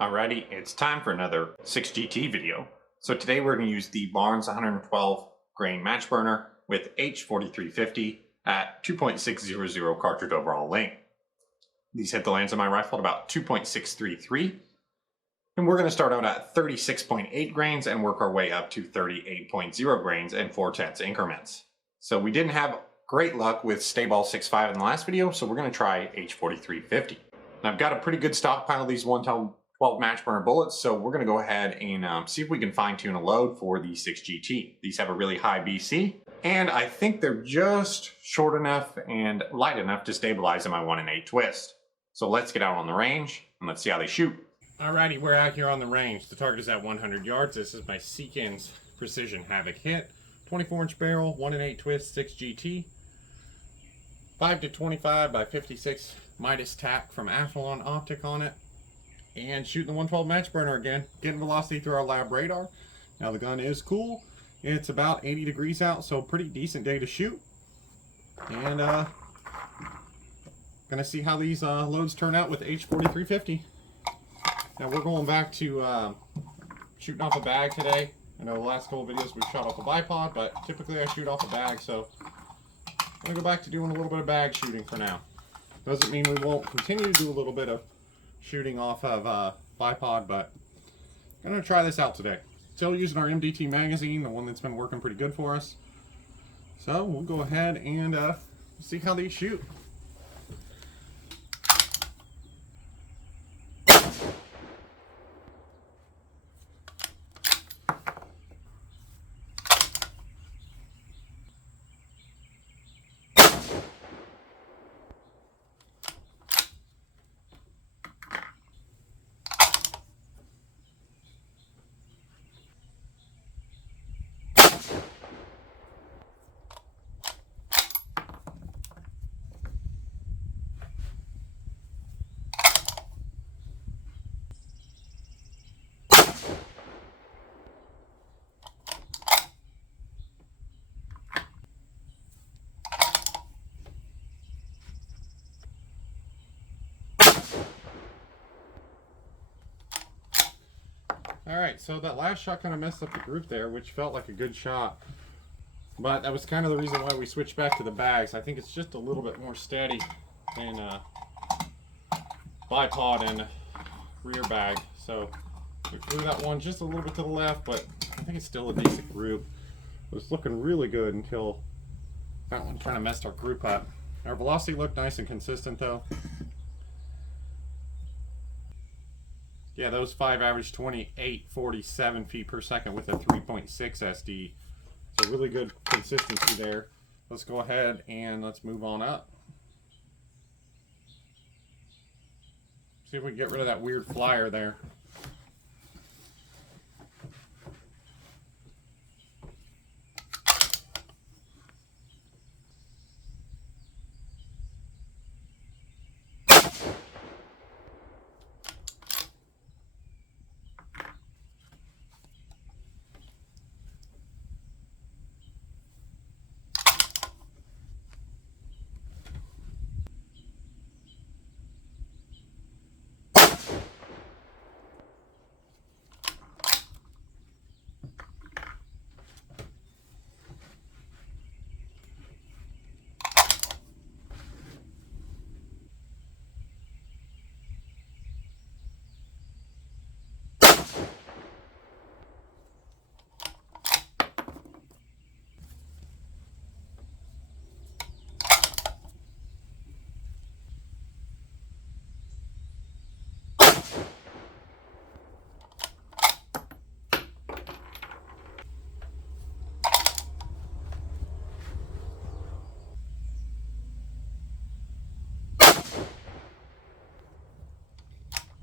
Alrighty, it's time for another 6GT video. So today we're going to use the Barnes 112 grain match burner with H4350 at 2.600 cartridge overall length. These hit the lands of my rifle at about 2.633. And we're going to start out at 36.8 grains and work our way up to 38.0 grains in 4/10 increments. So we didn't have great luck with Stayball 6.5 in the last video, so we're going to try H4350. Now I've got a pretty good stockpile of these 112 match burner bullets, so we're going to go ahead and see if we can fine tune a load for the 6GT. These have a really high BC, and I think they're just short enough and light enough to stabilize in my 1 and 8 twist. So let's get out on the range and let's see how they shoot. Alrighty, we're out here on the range. The target is at 100 yards. This is my Seekins Precision Havak Hit. 24-inch barrel, 1 and 8 twist, 6GT. 5 to 25 by 56 Midas tack from Athlon Optic on it. And shooting the 112 match burner again. Getting velocity through our lab radar. Now the gun is cool. It's about 80 degrees out, so pretty decent day to shoot. And gonna see how these loads turn out with H4350. Now we're going back to shooting off a bag today. I know the last couple videos we've shot off a bipod, but typically I shoot off a bag, so I'm gonna go back to doing a little bit of bag shooting for now. Doesn't mean we won't continue to do a little bit of shooting off of bipod, but I'm gonna try this out today. Still using our MDT magazine, the one that's been working pretty good for us. So we'll go ahead and see how these shoot. Alright, so that last shot kind of messed up the group there, which felt like a good shot. But that was kind of the reason why we switched back to the bags. I think it's just a little bit more steady than bipod and rear bag. So we threw that one just a little bit to the left, but I think it's still a decent group. It was looking really good until that one kind of messed our group up. Our velocity looked nice and consistent though. Yeah, those 5 average 28.47 feet per second with a 3.6 SD. So really good consistency there. Let's go ahead and let's move on up. See if we can get rid of that weird flyer there.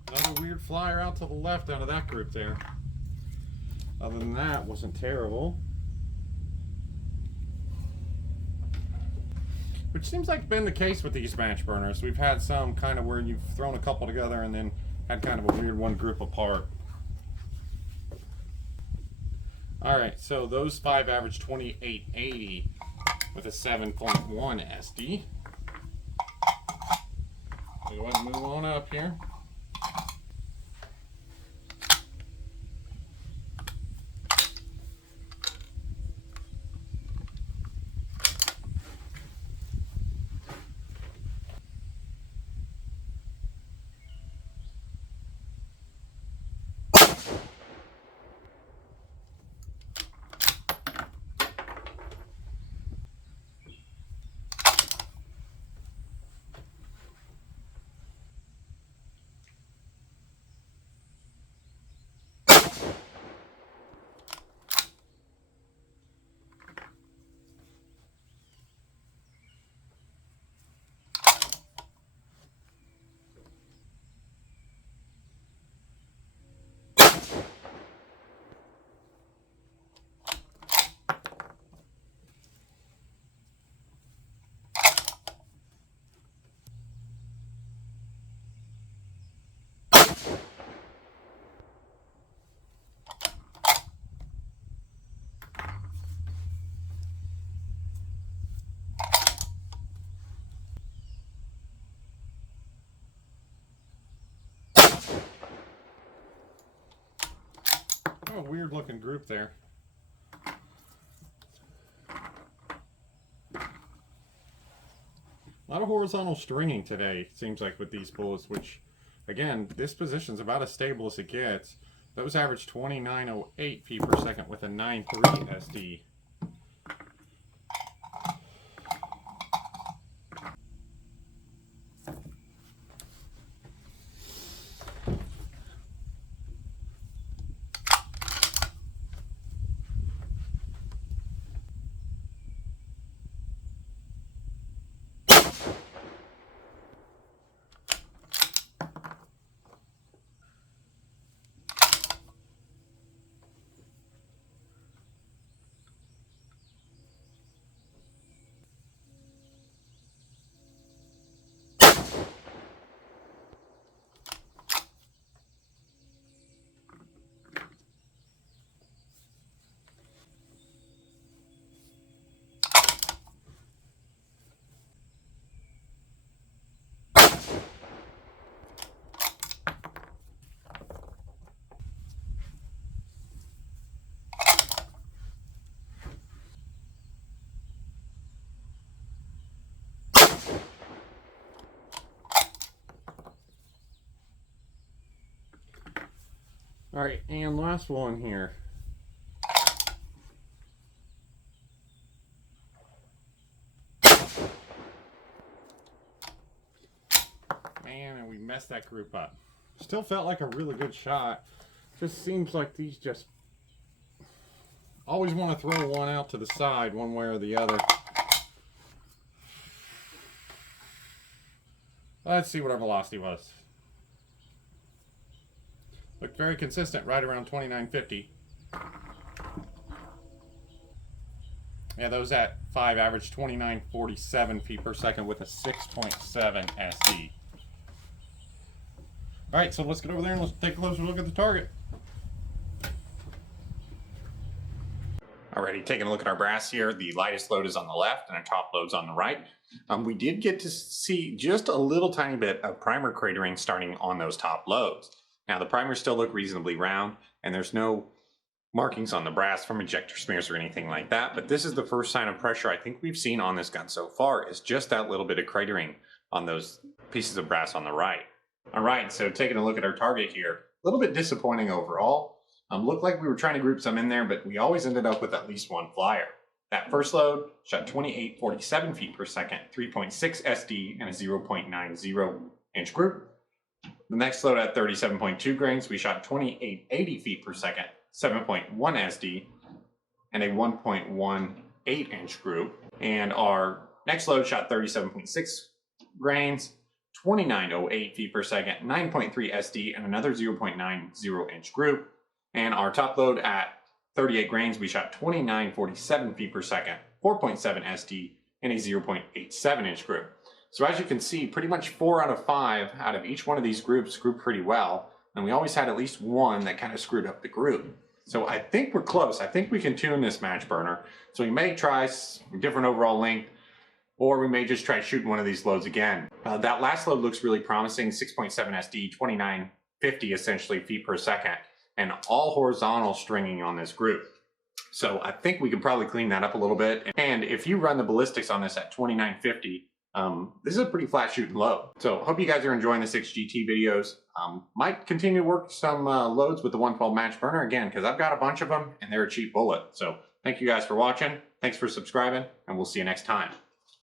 Another weird flyer out to the left out of that group there. Other than that, wasn't terrible. Which seems like been the case with these match burners. We've had some kind of where you've thrown a couple together and then had kind of a weird one group apart. Alright, so those 5 average 2880 with a 7.1 SD. We'll go ahead and move on up here. Kind of a weird looking group there. A lot of horizontal stringing today, seems like, with these bullets, which, again, this position's about as stable as it gets. Those average 2908 feet per second with a 9.3 SD. All right, and last one here. Man, and we messed that group up. Still felt like a really good shot. Just seems like these just always want to throw one out to the side one way or the other. Let's see what our velocity was. Looked very consistent, right around 2950. Yeah, those at 5 average 2947 feet per second with a 6.7 SD. Alright, so let's get over there and let's take a closer look at the target. Alrighty, taking a look at our brass here. The lightest load is on the left and our top load's on the right. We did get to see just a little tiny bit of primer cratering starting on those top loads. Now the primers still look reasonably round and there's no markings on the brass from ejector smears or anything like that, but this is the first sign of pressure I think we've seen on this gun so far, is just that little bit of cratering on those pieces of brass on the right. Alright, so taking a look at our target here, a little bit disappointing overall. Looked like we were trying to group some in there, but we always ended up with at least one flyer. That first load shot 2847 feet per second, 3.6 SD, and a 0.90 inch group. The next load at 37.2 grains, we shot 2880 feet per second, 7.1 SD, and a 1.18 inch group. And our next load shot 37.6 grains, 2908 feet per second, 9.3 SD, and another 0.90 inch group. And our top load at 38 grains, we shot 2947 feet per second, 4.7 SD, and a 0.87 inch group. So as you can see, pretty much 4 out of 5 out of each one of these groups grew pretty well, and we always had at least one that kind of screwed up the group. So I think we're close. I think we can tune this match burner. So we may try a different overall length, or we may just try shooting one of these loads again. That last load looks really promising, 6.7 SD, 2950 essentially feet per second, and all horizontal stringing on this group. So I think we can probably clean that up a little bit. And if you run the ballistics on this at 2950, this is a pretty flat shooting load. So hope you guys are enjoying the 6GT videos. Might continue to work some loads with the 112 match burner again, because I've got a bunch of them and they're a cheap bullet. So thank you guys for watching. Thanks for subscribing, and we'll see you next time.